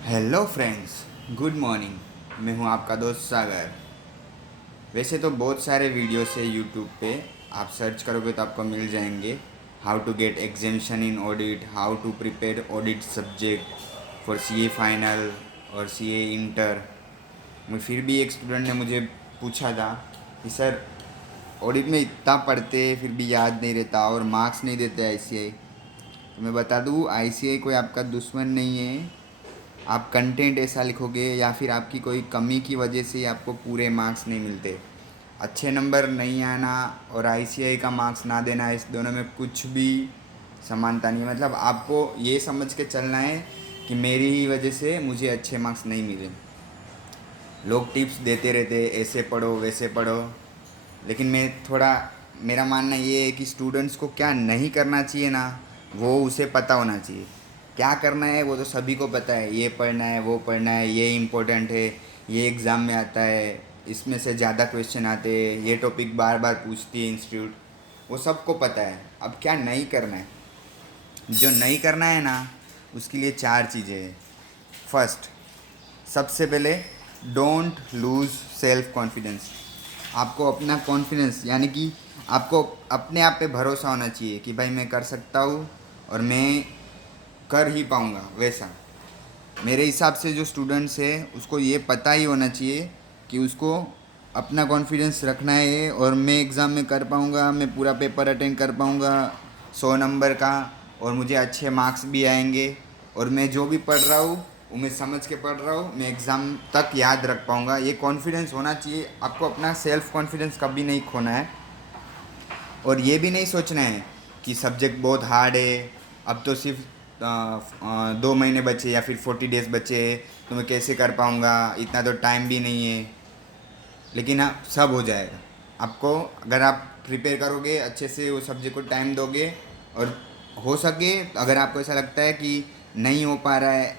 Hello friends, good morning. मैं हूं आपका दोस्त सागर। वैसे तो बहुत सारे वीडियोस है यूट्यूब पे, आप सर्च करोगे तो आपको मिल जाएंगे। How to get exemption in audit, how to prepare audit subject for CA final और सीए इंटर। मैं फिर भी एक स्टूडेंट ने मुझे पूछा था कि सर, ऑडिट में इतना पढ़ते फिर भी याद नहीं रहता और मार्क्स नहीं देते आईसीआई। तो मैं बता दूँ, आईसीआई कोई आपका दुश्मन नहीं है। आप कंटेंट ऐसा लिखोगे या फिर आपकी कोई कमी की वजह से आपको पूरे मार्क्स नहीं मिलते। अच्छे नंबर नहीं आना और आईसीआई का मार्क्स ना देना, इस दोनों में कुछ भी समानता नहीं है। मतलब आपको ये समझ के चलना है कि मेरी ही वजह से मुझे अच्छे मार्क्स नहीं मिले। लोग टिप्स देते रहते, ऐसे पढ़ो वैसे पढ़ो, लेकिन मैं थोड़ा, मेरा मानना ये है कि स्टूडेंट्स को क्या नहीं करना चाहिए ना, वो उसे पता होना चाहिए। क्या करना है वो तो सभी को पता है, ये पढ़ना है वो पढ़ना है, ये इम्पोर्टेंट है, ये एग्ज़ाम में आता है, इसमें से ज़्यादा क्वेश्चन आते हैं, ये टॉपिक बार बार पूछती है इंस्टीट्यूट, वो सबको पता है। अब क्या नहीं करना है, जो नहीं करना है ना, उसके लिए चार चीज़ें हैं। फर्स्ट, सबसे पहले, डोंट लूज़ सेल्फ कॉन्फिडेंस। आपको अपना कॉन्फिडेंस, यानी कि आपको अपने आप पे भरोसा होना चाहिए कि भाई मैं कर सकता हूँ और मैं कर ही पाऊँगा। वैसा मेरे हिसाब से जो स्टूडेंट्स है उसको ये पता ही होना चाहिए कि उसको अपना कॉन्फिडेंस रखना है और मैं एग्ज़ाम में कर पाऊँगा, मैं पूरा पेपर अटेंड कर पाऊँगा 100 नंबर का, और मुझे अच्छे मार्क्स भी आएंगे, और मैं जो भी पढ़ रहा हूँ वो मैं समझ के पढ़ रहा हूँ, मैं एग्ज़ाम तक याद रख पाऊँगा। ये कॉन्फिडेंस होना चाहिए आपको। अपना सेल्फ कॉन्फिडेंस कभी नहीं खोना है। और ये भी नहीं सोचना है कि सब्जेक्ट बहुत हार्ड है, अब तो सिर्फ 2 महीने बचे या फिर 40 डेज बचे, तो मैं कैसे कर पाऊँगा, इतना तो टाइम भी नहीं है। लेकिन हाँ, सब हो जाएगा। आपको, अगर आप प्रिपेयर करोगे अच्छे से, वो सब्जेक्ट को टाइम दोगे, और हो सके अगर आपको ऐसा लगता है कि नहीं हो पा रहा है,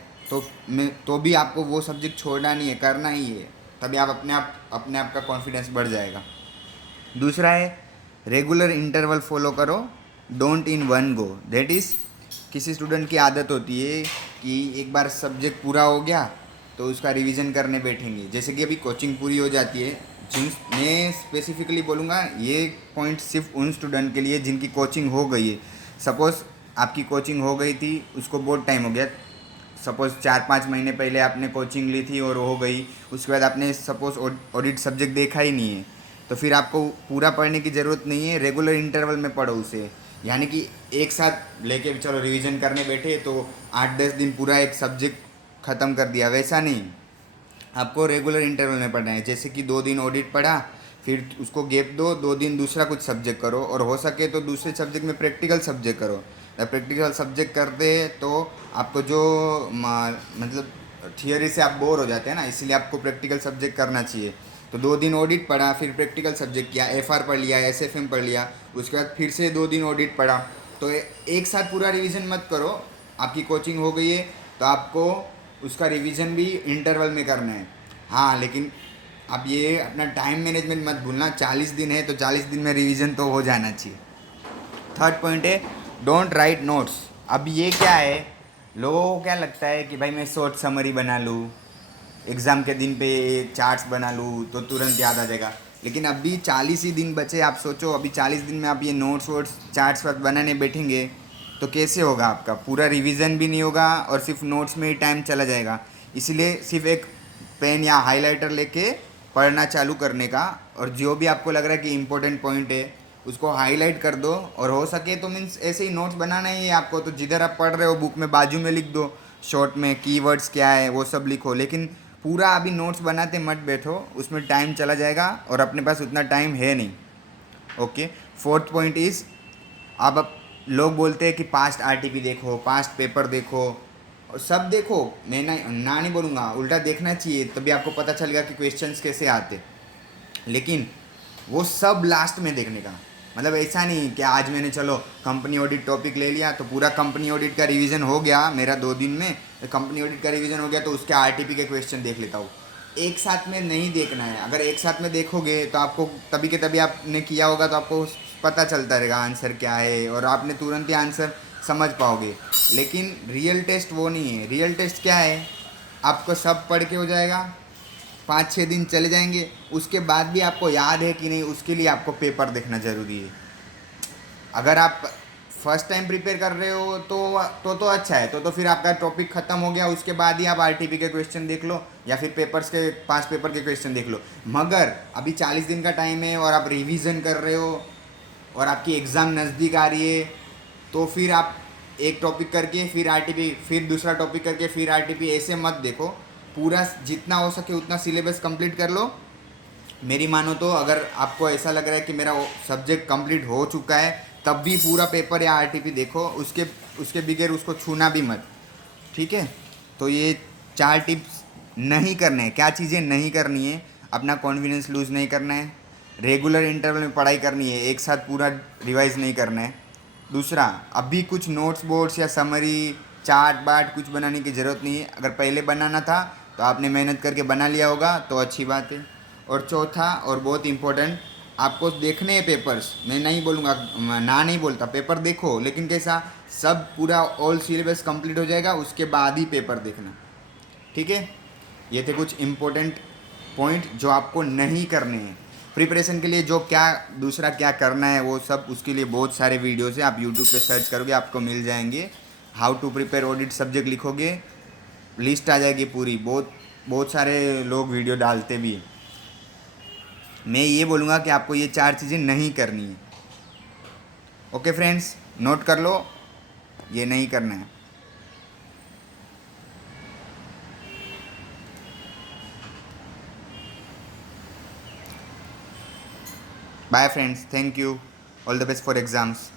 तो भी आपको वो सब्जेक्ट छोड़ना नहीं है, करना ही है। तभी आप अपने आप का कॉन्फिडेंस बढ़ जाएगा। दूसरा है, रेगुलर इंटरवल फॉलो करो, don't in one go. That is, किसी स्टूडेंट की आदत होती है कि एक बार सब्जेक्ट पूरा हो गया तो उसका रिवीजन करने बैठेंगे। जैसे कि अभी कोचिंग पूरी हो जाती है, जिन, मैं स्पेसिफिकली बोलूँगा ये पॉइंट सिर्फ उन स्टूडेंट के लिए जिनकी कोचिंग हो गई है। सपोज़ आपकी कोचिंग हो गई थी, उसको बहुत टाइम हो गया, सपोज़ 4-5 महीने पहले आपने कोचिंग ली थी और हो गई, उसके बाद आपने सपोज़ ऑडिट सब्जेक्ट देखा ही नहीं है, तो फिर आपको पूरा पढ़ने की ज़रूरत नहीं है, रेगुलर इंटरवल में पढ़ो उसे। यानी कि एक साथ लेके चलो रिवीजन करने बैठे तो 8-10 दिन पूरा एक सब्जेक्ट ख़त्म कर दिया, वैसा नहीं। आपको रेगुलर इंटरवल में पढ़ना है। जैसे कि 2 दिन ऑडिट पढ़ा, फिर उसको गैप दो, 2 दिन दूसरा कुछ सब्जेक्ट करो, और हो सके तो दूसरे सब्जेक्ट में प्रैक्टिकल सब्जेक्ट करो। जब प्रैक्टिकल सब्जेक्ट करते हैं तो आपको जो मतलब थियोरी से आप बोर हो जाते हैं ना, इसीलिए आपको प्रैक्टिकल सब्जेक्ट करना चाहिए। तो 2 दिन ऑडिट पढ़ा, फिर प्रैक्टिकल सब्जेक्ट किया, एफआर पढ़ लिया, एसएफएम पढ़ लिया, उसके बाद फिर से 2 दिन ऑडिट पढ़ा। तो एक साथ पूरा रिवीजन मत करो। आपकी कोचिंग हो गई है तो आपको उसका रिवीजन भी इंटरवल में करना है। हाँ, लेकिन अब ये अपना टाइम मैनेजमेंट मत भूलना। 40 दिन है तो 40 दिन में रिवीजन तो हो जाना चाहिए। थर्ड पॉइंट है, डोंट राइट नोट्स। अब ये क्या है, लोगों को क्या लगता है कि भाई मैं शॉर्ट समरी बना लूँ, एग्ज़ाम के दिन पे चार्ट्स बना लूँ तो तुरंत याद आ जाएगा। लेकिन अभी 40 ही दिन बचे। आप सोचो, अभी 40 दिन में आप ये नोट्स वोट्स चार्ट्स वार्ट बनाने बैठेंगे तो कैसे होगा? आपका पूरा रिवीजन भी नहीं होगा और सिर्फ नोट्स में ही टाइम चला जाएगा। इसीलिए सिर्फ एक पेन या हाइलाइटर लेके पढ़ना चालू करने का, और जो भी आपको लग रहा है कि इम्पोर्टेंट पॉइंट है उसको हाईलाइट कर दो। और हो सके तो मीन्स ऐसे ही नोट्स बनाना ही है आपको, तो जिधर आप पढ़ रहे हो बुक में बाजू में लिख दो, शॉर्ट में कीवर्ड्स क्या है वो सब लिखो। लेकिन पूरा अभी नोट्स बनाते मत बैठो, उसमें टाइम चला जाएगा और अपने पास उतना टाइम है नहीं। ओके। फोर्थ पॉइंट इज़, अब लोग बोलते हैं कि पास्ट आरटीपी देखो, पास्ट पेपर देखो, और सब देखो। मैं ना नहीं बोलूँगा, उल्टा देखना चाहिए, तभी आपको पता चलेगा कि क्वेश्चंस कैसे आते। लेकिन वो सब लास्ट में देखने का। मतलब ऐसा नहीं कि आज मैंने चलो कंपनी ऑडिट टॉपिक ले लिया तो पूरा कंपनी ऑडिट का रिवीजन हो गया मेरा 2 दिन में, कंपनी ऑडिट का रिवीजन हो गया तो उसके आरटीपी के क्वेश्चन देख लेता हूँ। एक साथ में नहीं देखना है। अगर एक साथ में देखोगे तो आपको तभी के तभी आपने किया होगा तो आपको पता चलता रहेगा आंसर क्या है, और आपने तुरंत ही आंसर समझ पाओगे। लेकिन रियल टेस्ट वो नहीं है। रियल टेस्ट क्या है? आपको सब पढ़ के हो जाएगा, 5-6 दिन चले जाएंगे, उसके बाद भी आपको याद है कि नहीं उसके लिए आपको पेपर देखना ज़रूरी है। अगर आप फर्स्ट टाइम प्रिपेयर कर रहे हो तो अच्छा है, तो फिर आपका टॉपिक ख़त्म हो गया, उसके बाद ही आप आरटीपी के क्वेश्चन देख लो या फिर पेपर्स के 5 पेपर के क्वेश्चन देख लो। मगर अभी 40 दिन का टाइम है और आप रिवीजन कर रहे हो और आपकी एग्ज़ाम नज़दीक आ रही है, तो फिर आप एक टॉपिक करके फिर आरटीपी, फिर दूसरा टॉपिक करके फिर आरटीपी, ऐसे मत देखो। पूरा जितना हो सके उतना सिलेबस कंप्लीट कर लो। मेरी मानो तो अगर आपको ऐसा लग रहा है कि मेरा सब्जेक्ट कंप्लीट हो चुका है, तब भी पूरा पेपर या आरटीपी देखो, उसके उसके बगैर उसको छूना भी मत। ठीक है, तो ये 4 टिप्स नहीं करने हैं। क्या चीज़ें नहीं करनी है? अपना कॉन्फिडेंस लूज़ नहीं करना है, रेगुलर इंटरवल में पढ़ाई करनी है, एक साथ पूरा रिवाइज नहीं करना है। दूसरा, अभी कुछ नोट्स बोर्ड्स या समरी चार्ट बाट कुछ बनाने की ज़रूरत नहीं है। अगर पहले बनाना था तो आपने मेहनत करके बना लिया होगा तो अच्छी बात है। और चौथा और बहुत इम्पोर्टेंट, आपको देखने हैं पेपर्स, मैं नहीं बोलूँगा, ना नहीं बोलता, पेपर देखो, लेकिन कैसा, सब पूरा ऑल सिलेबस कंप्लीट हो जाएगा उसके बाद ही पेपर देखना। ठीक है, ये थे कुछ इम्पोर्टेंट पॉइंट जो आपको नहीं करने हैं प्रिपरेशन के लिए। जो क्या दूसरा क्या करना है वो सब, उसके लिए बहुत सारे वीडियोस हैं, आप यूट्यूब पे सर्च करोगे आपको मिल जाएंगे। How to prepare audit subject लिखोगे, लिस्ट आ जाएगी पूरी। बहुत बहुत सारे लोग वीडियो डालते भी हैं। मैं ये बोलूँगा कि आपको ये 4 चीज़ें नहीं करनी है। ओके फ्रेंड्स, नोट कर लो, ये नहीं करना है। Bye friends, thank you, all the best for exams.